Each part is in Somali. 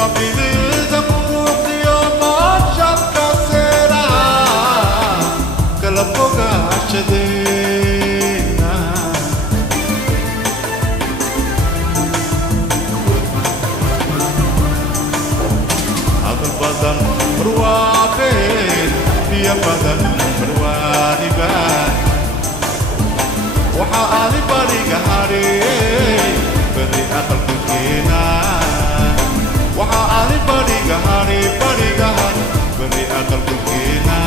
Kapilida Murukio Machat Casera Calapoga Chedena Adal Badan Ruaben Dia Badan Ruariban Waha Ali Bariga Hari Beri Akal Kukina Waha Ali Bariga Hari Bariga Hari Beri Akal Kukina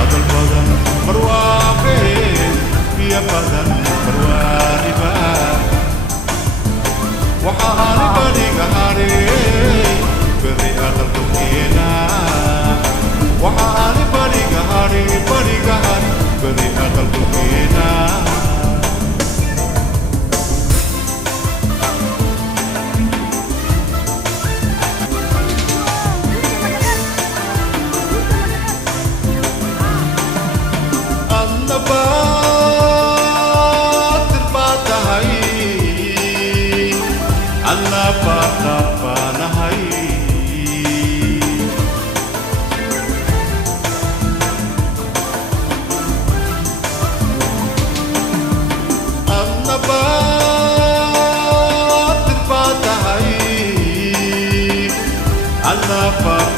Adal Badan Ruaben Dia Badan Ruariban Waha Ali Bariga Hari Beri Akal Kukina Waha Ali Bariga Hari Bariga Hari Beri Akal Kukina Annabat terbatahai Annabat napanahai Annabat terbatahai Annabat